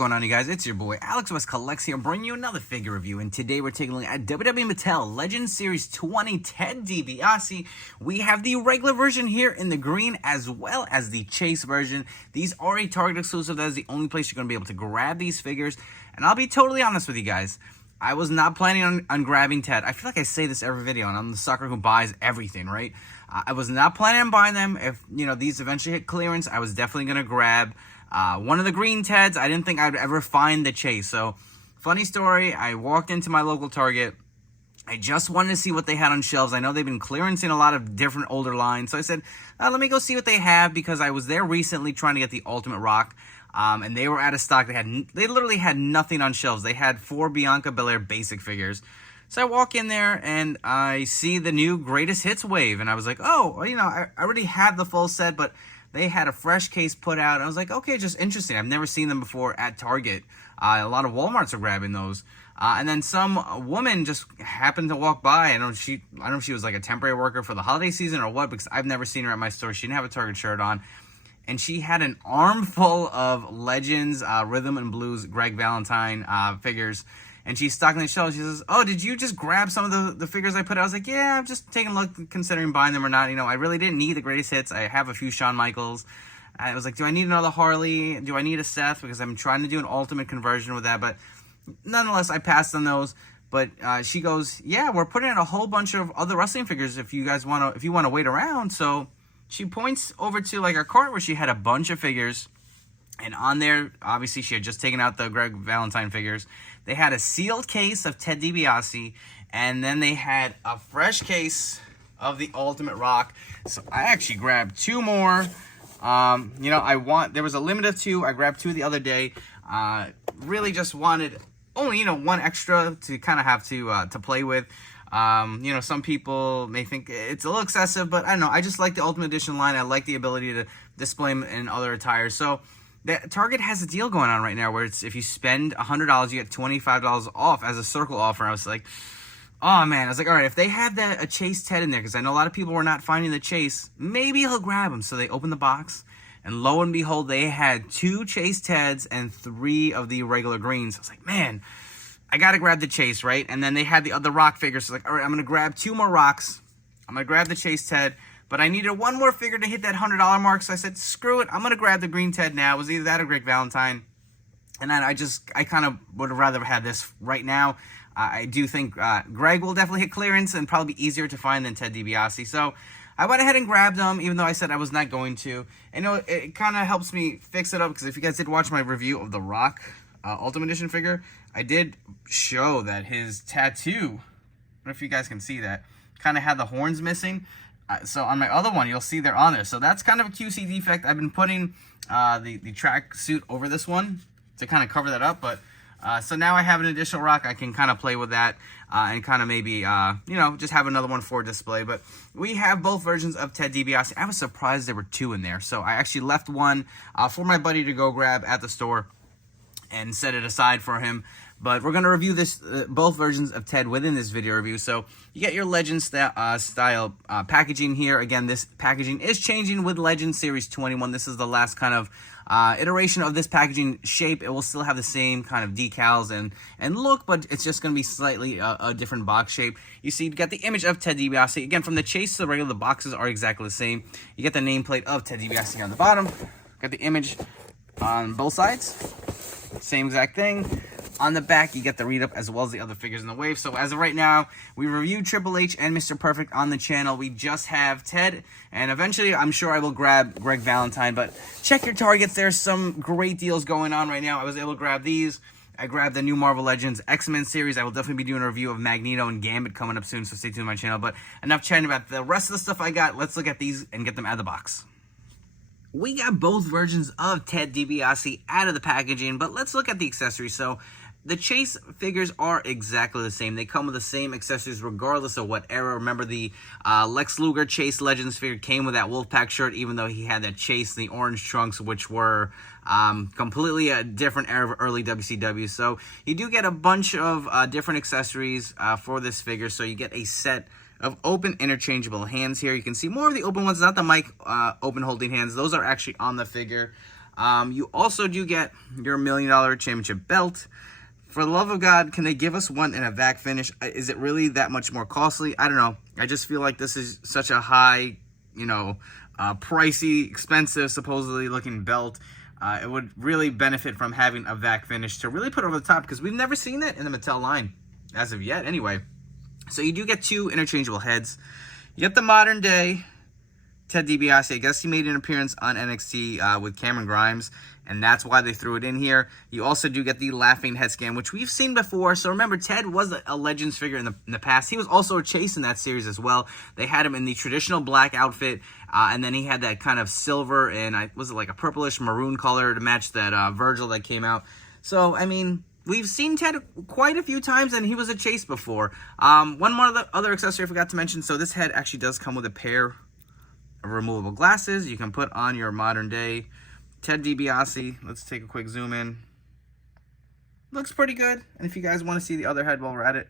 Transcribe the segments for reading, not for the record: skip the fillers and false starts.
going on, you guys? It's your boy Alex West Collects here, bringing you another figure review. And today we're taking a look at WWE Mattel Legends Series 20 Ted DiBiase. We have the regular version here in the green, as well as the Chase version. These are a Target exclusive. That is the only place you're going to be able to grab these figures. And I'll be totally honest with you guys, I was not planning on grabbing Ted. I feel like I say this every video, and I'm the sucker who buys everything, right? I was not planning on buying them. If these eventually hit clearance, I was definitely going to grab one of the green Teds. I didn't think I'd ever find the Chase. So, funny story, I walked into my local Target. I just wanted to see what they had on shelves. I know they've been clearancing a lot of different older lines. So I said, let me go see what they have, because I was there recently trying to get the Ultimate Rock. And they were out of stock. They literally had nothing on shelves. They had 4 Bianca Belair basic figures. So I walk in there and I see the new Greatest Hits wave. And I was like, oh, I already have the full set, but they had a fresh case put out. I was like, okay, just interesting. I've never seen them before at Target. A lot of Walmarts are grabbing those. And then some woman just happened to walk by. I don't know if she was like a temporary worker for the holiday season or what, because I've never seen her at my store. She didn't have a Target shirt on. And she had an armful of Legends, Rhythm and Blues, Greg Valentine figures. And she's stocking the shelf. She says, oh, did you just grab some of the figures I put out? I was like, yeah, I'm just taking a look, considering buying them or not. I really didn't need the Greatest Hits. I have a few Shawn Michaels. I was like, do I need another Harley? Do I need a Seth? Because I'm trying to do an ultimate conversion with that. But nonetheless, I passed on those. But she goes, yeah, we're putting out a whole bunch of other wrestling figures if you want to wait around. So she points over to like a cart where she had a bunch of figures. And on there, obviously, she had just taken out the Greg Valentine figures. They had a sealed case of Ted DiBiase, and then they had a fresh case of the Ultimate Rock. So I actually grabbed 2 more. There was a limit of 2. I grabbed 2 the other day. Really just wanted only, 1 extra to kind of have to play with. Some people may think it's a little excessive, but I don't know. I just like the Ultimate Edition line. I like the ability to display them in other attires. So Target has a deal going on right now where it's if you spend $100, you get $25 off as a circle offer. I was like, oh man. I was like, all right, if they had a Chase Ted in there, because I know a lot of people were not finding the Chase, maybe he'll grab them. So they opened the box, and lo and behold, they had 2 Chase Teds and 3 of the regular greens. I was like, man, I got to grab the Chase, right? And then they had the other Rock figures. So like, all right, I'm going to grab 2 more Rocks. I'm going to grab the Chase Ted. But I needed 1 more figure to hit that $100 mark, so I said, screw it, I'm going to grab the green Ted now. It was either that or Greg Valentine. And then I kind of would have rather had this right now. I do think Greg will definitely hit clearance and probably be easier to find than Ted DiBiase. So I went ahead and grabbed them, even though I said I was not going to. And it kind of helps me fix it up, because if you guys did watch my review of the Rock Ultimate Edition figure, I did show that his tattoo, I don't know if you guys can see that, kind of had the horns missing. So on my other one, you'll see they're on there. So that's kind of a QC defect. I've been putting the track suit over this one to kind of cover that up. But so now I have an additional Rock. I can kind of play with that and kind of maybe, just have another one for display. But we have both versions of Ted DiBiase. I was surprised there were 2 in there. So I actually left one for my buddy to go grab at the store and set it aside for him. But we're going to review both versions of Ted within this video review. So you get your Legends style packaging here. Again, this packaging is changing with Legends Series 21. This is the last kind of iteration of this packaging shape. It will still have the same kind of decals and look, but it's just going to be slightly a different box shape. You see, you got the image of Ted DiBiase. Again, from the Chase to the regular, the boxes are exactly the same. You get the nameplate of Ted DiBiase here on the bottom. Got the image on both sides. Same exact thing. On the back, you get the read-up as well as the other figures in the wave. So as of right now, we reviewed Triple H and Mr. Perfect on the channel. We just have Ted, and eventually I'm sure I will grab Greg Valentine. But check your Targets. There's some great deals going on right now. I was able to grab these. I grabbed the new Marvel Legends X-Men series. I will definitely be doing a review of Magneto and Gambit coming up soon, so stay tuned to my channel. But enough chatting about the rest of the stuff I got. Let's look at these and get them out of the box. We got both versions of Ted DiBiase out of the packaging, but let's look at the accessories. So the Chase figures are exactly the same. They come with the same accessories regardless of what era. Remember, the Lex Luger Chase Legends figure came with that Wolfpack shirt, even though he had that Chase and the orange trunks, which were completely a different era of early WCW. So you do get a bunch of different accessories for this figure. So you get a set of open interchangeable hands here. You can see more of the open ones, not the mic open holding hands. Those are actually on the figure. You also do get your $1 million championship belt. For the love of God, can they give us one in a vac finish? Is it really that much more costly? I don't know. I just feel like this is such a high, pricey, expensive, supposedly looking belt. It would really benefit from having a vac finish to really put over the top, because we've never seen that in the Mattel line as of yet anyway. So you do get 2 interchangeable heads. You get the modern day Ted DiBiase. I guess he made an appearance on NXT with Cameron Grimes, and that's why they threw it in here. You also do get the laughing head scan, which we've seen before. So remember, Ted was a Legends figure in the past. He was also a Chase in that series as well. They had him in the traditional black outfit, and then he had that kind of silver and was it like a purplish maroon color to match that Virgil that came out. So, I mean, we've seen Ted quite a few times, and he was a Chase before. One more other accessory I forgot to mention. So this head actually does come with a pair of removable glasses you can put on your modern day Ted DiBiase. Let's take a quick zoom in. Looks pretty good. And if you guys want to see the other head while we're at it,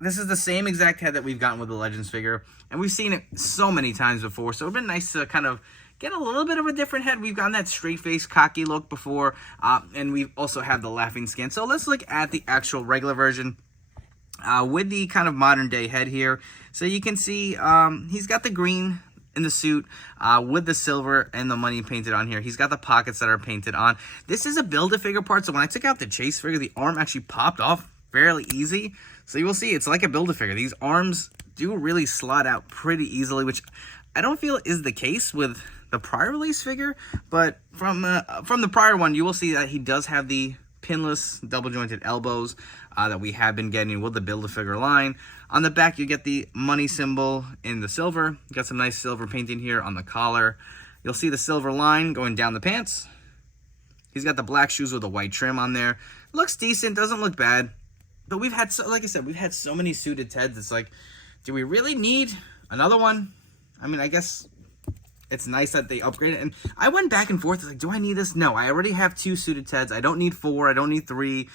this is the same exact head that we've gotten with the Legends figure, and we've seen it so many times before, so it'd been nice to kind of get a little bit of a different head. We've gotten that straight face, cocky look before, and we also have the laughing skin. So let's look at the actual regular version with the kind of modern day head here. So you can see he's got the green in the suit with the silver and the money painted on here. He's got the pockets that are painted on. This is a Build-A-Figure part, so when I took out the Chase figure, the arm actually popped off fairly easy. So you will see it's like a Build-A-Figure. These arms do really slot out pretty easily, which I don't feel is the case with the prior release figure. But from the prior one, you will see that he does have the pinless double jointed elbows that we have been getting with the Build-A-Figure line. On the back, you get the money symbol in the silver. You got some nice silver painting here on the collar. You'll see the silver line going down the pants. He's got the black shoes with a white trim on there. Looks decent, doesn't look bad. But we've had, like I said, we've had so many suited Teds. It's like, do we really need another one? I mean, I guess it's nice that they upgraded it. And I went back and forth. Like, do I need this? No, I already have 2 suited Teds. I don't need 4. I don't need 3.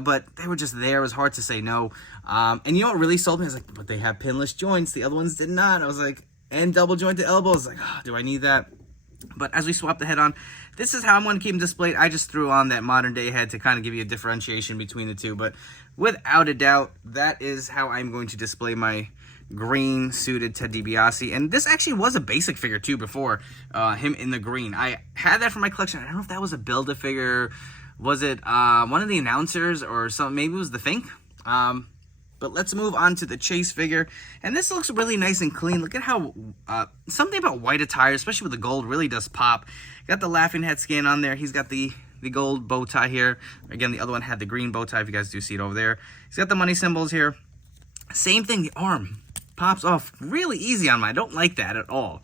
But they were just there. It was hard to say no. And you know what really sold me? I was like, but they have pinless joints. The other ones did not. I was like, and double jointed elbows. Like, oh, do I need that? But as we swap the head on, this is how I'm going to keep them displayed. I just threw on that modern day head to kind of give you a differentiation between the two. But without a doubt, that is how I'm going to display my green suited Ted DiBiase. And this actually was a basic figure too before him in the green. I had that for my collection. I don't know if that was a Build-A-Figure. Was it one of the announcers or something? Maybe it was the Fink. But let's move on to the Chase figure. And this looks really nice and clean. Look at how something about white attire, especially with the gold, really does pop. Got the laughing head skin on there. He's got the gold bow tie here. Again, the other one had the green bow tie, if you guys do see it over there. He's got the money symbols here. Same thing, the arm pops off really easy on mine. I don't like that at all.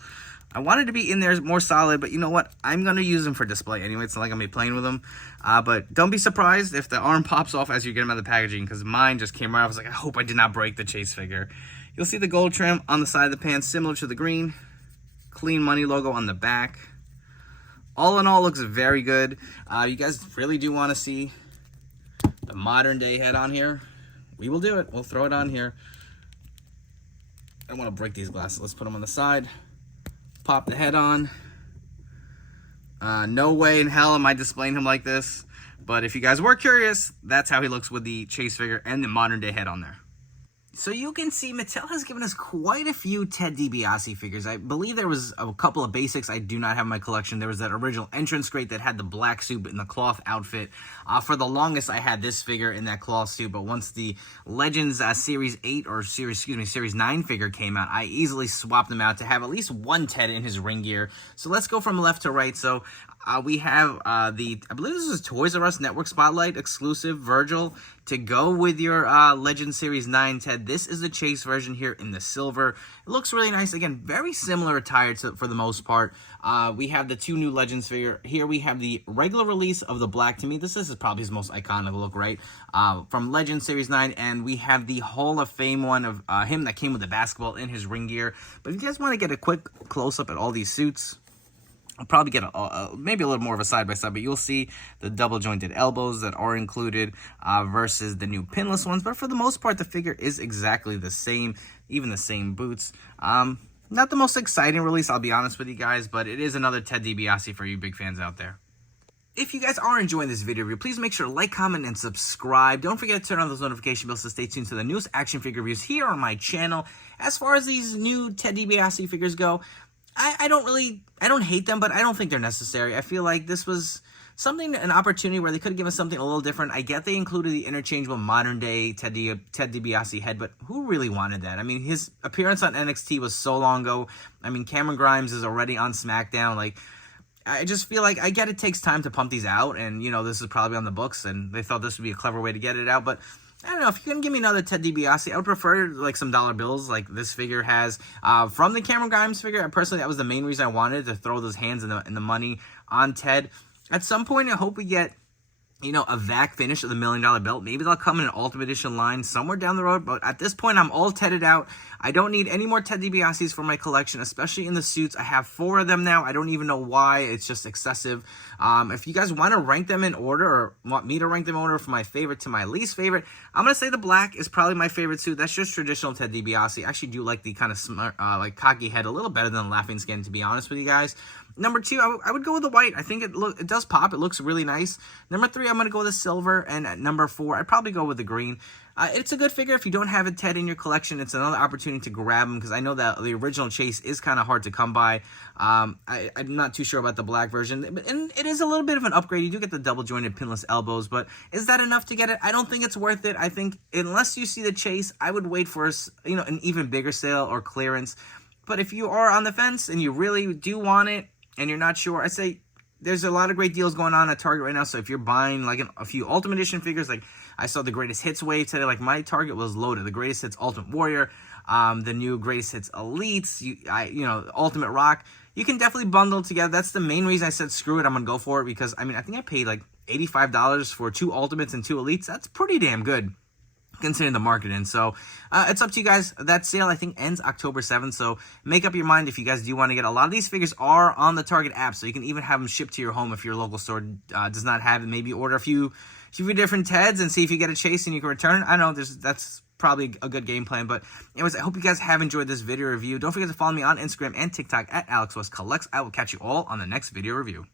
I wanted to be in there more solid, but you know what? I'm going to use them for display anyway. It's not like I'm going to be playing with them. But don't be surprised if the arm pops off as you get them out of the packaging, because mine just came right off. I was like, I hope I did not break the Chase figure. You'll see the gold trim on the side of the pants, similar to the green. Clean money logo on the back. All in all, looks very good. You guys really do want to see the modern day head on here? We will do it. We'll throw it on here. I don't want to break these glasses. Let's put them on the side. Pop the head on. No way in hell am I displaying him like this. But if you guys were curious, that's how he looks with the Chase figure and the modern day head on there. So you can see Mattel has given us quite a few Ted DiBiase figures. I believe there was a couple of basics I do not have in my collection. There was that original entrance crate that had the black suit in the cloth outfit. For the longest, I had this figure in that cloth suit, but once the Legends Series 8 or Series 9 figure came out, I easily swapped them out to have at least one Ted in his ring gear. So let's go from left to right. So we have I believe this is Toys R Us Network Spotlight exclusive Virgil to go with your Legend Series 9 Ted. This is the Chase version here in the silver. It looks really nice. Again, very similar attire for the most part. We have the 2 new Legends figure. Here we have the regular release of the black. To me, this is probably his most iconic look, right? From Legend Series 9. And we have the Hall of Fame one of him that came with the basketball in his ring gear. But if you guys want to get a quick close-up at all these suits, I'll probably get maybe a little more of a side-by-side, but you'll see the double-jointed elbows that are included versus the new pinless ones. But for the most part, the figure is exactly the same, even the same boots. Not the most exciting release, I'll be honest with you guys, but it is another Ted DiBiase for you big fans out there. If you guys are enjoying this video review, please make sure to like, comment, and subscribe. Don't forget to turn on those notification bells to stay tuned to the newest action figure reviews here on my channel. As far as these new Ted DiBiase figures go, I don't hate them, but I don't think they're necessary. I feel like this was an opportunity where they could have given us something a little different. I get they included the interchangeable modern-day Ted DiBiase head, but who really wanted that? I mean, his appearance on NXT was so long ago. I mean, Cameron Grimes is already on SmackDown. Like, I just feel like, I get it takes time to pump these out, and, you know, this is probably on the books, and they thought this would be a clever way to get it out, but I don't know, if you're going to give me another Ted DiBiase, I would prefer, like, some dollar bills like this figure has. From the Cameron Grimes figure, personally, that was the main reason I wanted to throw those hands in the money on Ted. At some point, I hope we get, you know, a VAC finish of the $1 Million Belt. Maybe they'll come in an Ultimate Edition line somewhere down the road, but at this point, I'm all Tedded out. I don't need any more Ted DiBiase's for my collection, especially in the suits. I have 4 of them now. I don't even know why. It's just excessive. If you guys want to rank them in order, or want me to rank them in order from my favorite to my least favorite, I'm going to say the black is probably my favorite suit. That's just traditional Ted DiBiase. I actually do like the kind of smart, like cocky head a little better than the laughing skin, to be honest with you guys. Number 2, I would go with the white. I think it does pop. It looks really nice. Number 3, I'm going to go with the silver. And at number 4, I'd probably go with the green. It's a good figure. If you don't have a Ted in your collection, it's another opportunity to grab him, because I know that the original Chase is kind of hard to come by. I'm not too sure about the black version. And it is a little bit of an upgrade. You do get the double-jointed pinless elbows, but is that enough to get it? I don't think it's worth it. I think unless you see the Chase, I would wait for, you know, an even bigger sale or clearance. But if you are on the fence and you really do want it and you're not sure, I say there's a lot of great deals going on at Target right now. So if you're buying like a few Ultimate Edition figures, like I saw the Greatest Hits wave today, like my Target was loaded. The Greatest Hits Ultimate Warrior, the new Greatest Hits Elites, you know, Ultimate Rock. You can definitely bundle together. That's the main reason I said screw it, I'm going to go for it, because, I mean, I think I paid like $85 for 2 Ultimates and 2 Elites. That's pretty damn good, considering the market in. So it's up to you guys. That sale, I think, ends October 7th, so make up your mind if you guys do want to get. A lot of these figures are on the Target app, so you can even have them shipped to your home if your local store does not have it. Maybe order a few different Teds and see if you get a Chase and you can return. I know that's probably a good game plan, but anyways, I hope you guys have enjoyed this video review. Don't forget to follow me on Instagram and TikTok at AlexWestCollects. I will catch you all on the next video review.